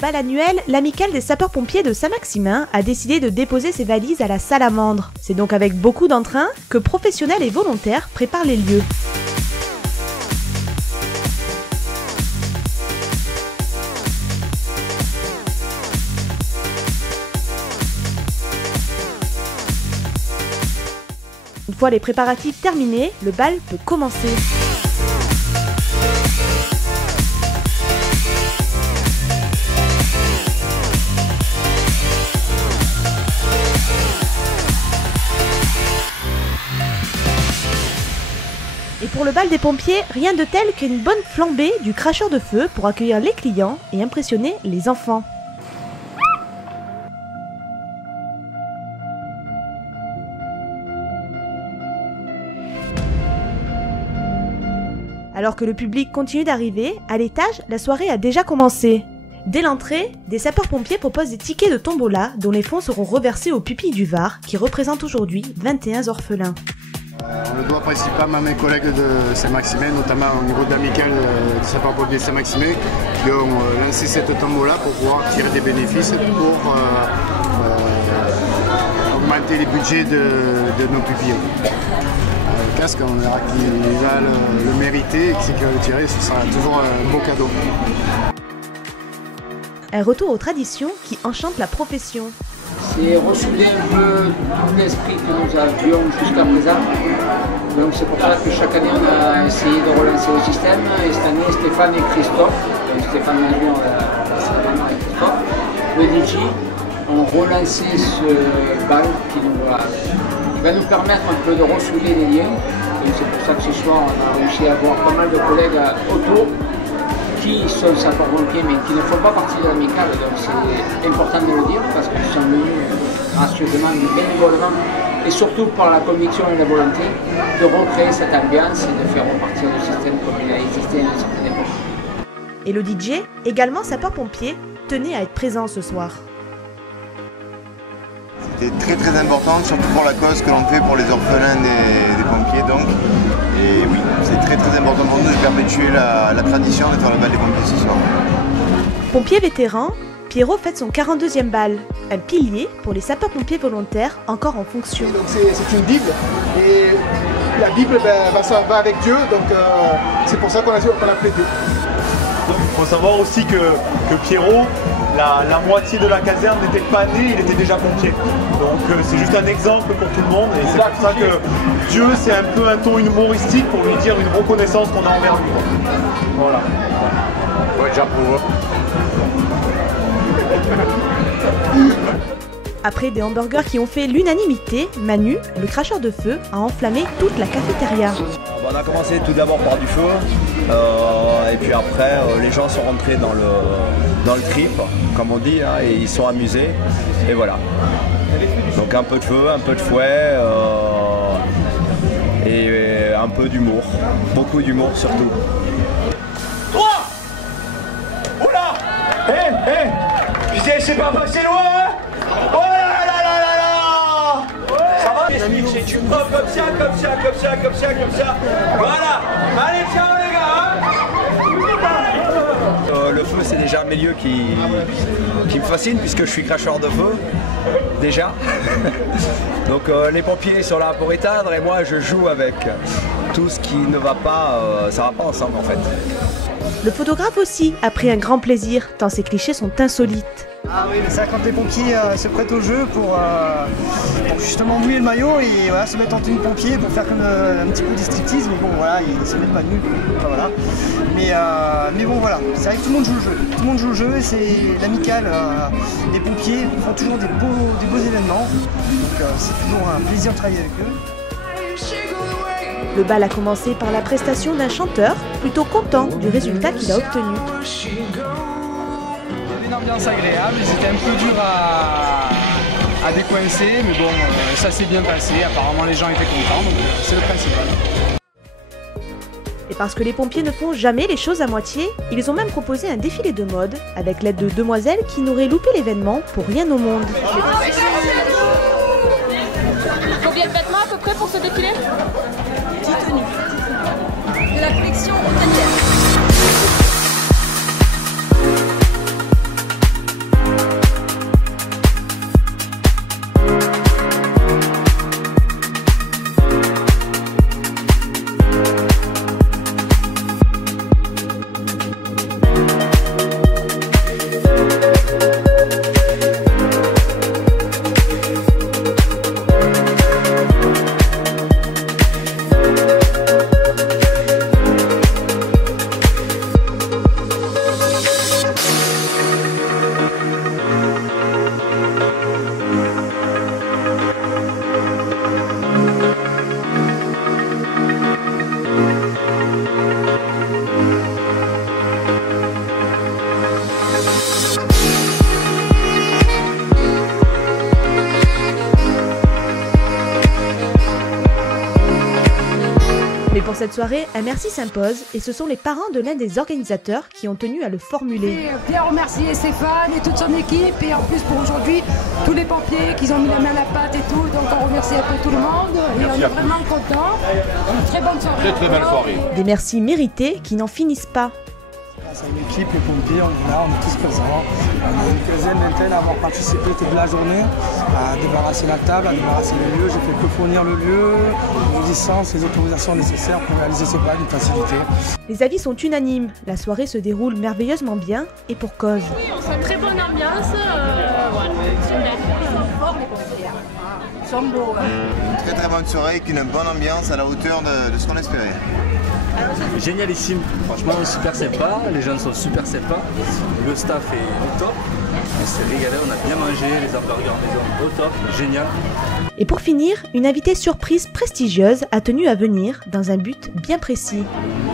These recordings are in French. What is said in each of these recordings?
bal annuel, l'amicale des sapeurs-pompiers de Saint-Maximin a décidé de déposer ses valises à la Salamandre. C'est donc avec beaucoup d'entrain que professionnels et volontaires préparent les lieux. Une fois les préparatifs terminés, le bal peut commencer. Et pour le bal des pompiers, rien de tel qu'une bonne flambée du cracheur de feu pour accueillir les clients et impressionner les enfants. Alors que le public continue d'arriver, à l'étage, la soirée a déjà commencé. Dès l'entrée, des sapeurs-pompiers proposent des tickets de tombola dont les fonds seront reversés aux pupilles du Var, qui représentent aujourd'hui 21 orphelins. On le doit principalement à mes collègues de Saint-Maximin, notamment au niveau de l'amicale des sapeurs-pompiers de Saint-Maximin, qui ont lancé cette tombola pour pouvoir tirer des bénéfices pour augmenter les budgets de nos pupilles. Le casque, on verra qu'il va le mériter et que c'est qu'il va le tirer, ce sera toujours un beau cadeau. Un retour aux traditions qui enchantent la profession. C'est ressouder un peu tout l'esprit que nous avions jusqu'à présent. Donc c'est pour ça que chaque année on a essayé de relancer le système. Et cette année Stéphane et Christophe, donc Stéphane Mazur et Christophe, le DJ, ont relancé ce bal qui va nous permettre un peu de ressouder les liens. Donc c'est pour ça que ce soir on a réussi à avoir pas mal de collègues autour qui sont sapeurs-pompiers mais qui ne font pas partie de l'amicale, donc c'est important de le dire parce qu'ils sont venus gracieusement, bénévolement et surtout par la conviction et la volonté de recréer cette ambiance et de faire repartir le système comme il a existé à une certaine époque. Et le DJ, également sapeur-pompier, tenait à être présent ce soir. C'était très important, surtout pour la cause que l'on fait pour les orphelins des pompiers donc. Et oui, c'est très important pour nous de perpétuer la tradition de faire le bal des pompiers ce soir. Pompier vétéran, Pierrot fête son 42e bal, un pilier pour les sapeurs-pompiers volontaires encore en fonction. C'est une Bible et la Bible va avec Dieu, donc c'est pour ça qu'on a appelé Dieu. Il faut savoir aussi que Pierrot, la moitié de la caserne n'était pas né, il était déjà pompier. Donc c'est juste un exemple pour tout le monde et c'est pour ça que Dieu c'est un peu un ton humoristique pour lui dire une reconnaissance qu'on a envers lui. Voilà. Ouais, j'approuve. Après des hamburgers qui ont fait l'unanimité, Manu, le cracheur de feu, a enflammé toute la cafétéria. On a commencé tout d'abord par du feu, et puis après les gens sont rentrés dans le trip, comme on dit, hein, et ils sont amusés, et voilà. Donc un peu de feu, un peu de fouet, et un peu d'humour, beaucoup d'humour surtout. 3 Oula je sais pas passer loin, hein. Oh là là là là là. Ça va, tu prends comme ça, comme ça, comme ça, comme ça, comme ça. Voilà. Allez, ciao les gars. Le feu c'est déjà un milieu qui me fascine puisque je suis cracheur de feu, déjà. Donc les pompiers sont là pour éteindre et moi je joue avec tout ce qui ne va pas, ça va pas ensemble en fait. Le photographe aussi a pris un grand plaisir, tant ces clichés sont insolites. Ah oui, mais ça quand les pompiers se prêtent au jeu pour justement mouiller le maillot et voilà, se mettre en tenue de pompier pour faire comme un petit peu de striptease, mais bon voilà, ils se mettent pas nus, enfin, voilà. Mais bon voilà, c'est vrai que tout le monde joue le jeu. Tout le monde joue le jeu et c'est l'amicale des pompiers font toujours des beaux événements. Donc c'est toujours un plaisir de travailler avec eux. Le bal a commencé par la prestation d'un chanteur, plutôt content du résultat qu'il a obtenu. Il y avait une ambiance agréable, c'était un peu dur à décoincer, mais bon, ça s'est bien passé, apparemment les gens étaient contents, donc c'est le principal. Et parce que les pompiers ne font jamais les choses à moitié, ils ont même proposé un défilé de mode, avec l'aide de demoiselles qui n'auraient loupé l'événement pour rien au monde. Combien de vêtements à peu près pour ce défilé? 10 tenues. De la collection Automne-hiver. Mais pour cette soirée, un merci s'impose et ce sont les parents de l'un des organisateurs qui ont tenu à le formuler. Et bien remercier Stéphane et toute son équipe et en plus pour aujourd'hui tous les pompiers qui ont mis la main à la pâte et tout, donc on remercie un peu tout le monde et on est vraiment contents. Une très bonne soirée. Très belle soirée. Des merci mérités qui n'en finissent pas. Grâce à une équipe, les pompiers, on est là, on est tous présents. On est une quinzaine, vingtaine à avoir participé toute la journée, à débarrasser la table, à débarrasser les lieux. J'ai fait que fournir le lieu, les licences, les autorisations nécessaires pour réaliser ces balles d'une facilité. Les avis sont unanimes, la soirée se déroule merveilleusement bien et pour cause. On sent très bonne ambiance, voilà, super. Ils sont forts les pompiers, ils sont beaux. Une très bonne soirée avec une bonne ambiance à la hauteur de ce qu'on espérait. Génialissime, franchement super sympa, les gens sont super sympas, le staff est au top, on s'est régalé, on a bien mangé, les hamburgers maison au top, génial. Et pour finir, une invitée surprise prestigieuse a tenu à venir dans un but bien précis.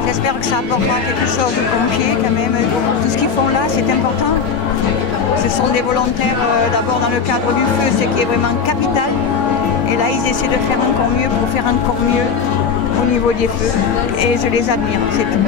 J'espère que ça apportera quelque chose aux pompiers quand même, tout ce qu'ils font là c'est important. Ce sont des volontaires d'abord dans le cadre du feu, ce qui est vraiment capital, et là ils essaient de faire encore mieux pour faire encore mieux au niveau des feux, et je les admire, c'est tout.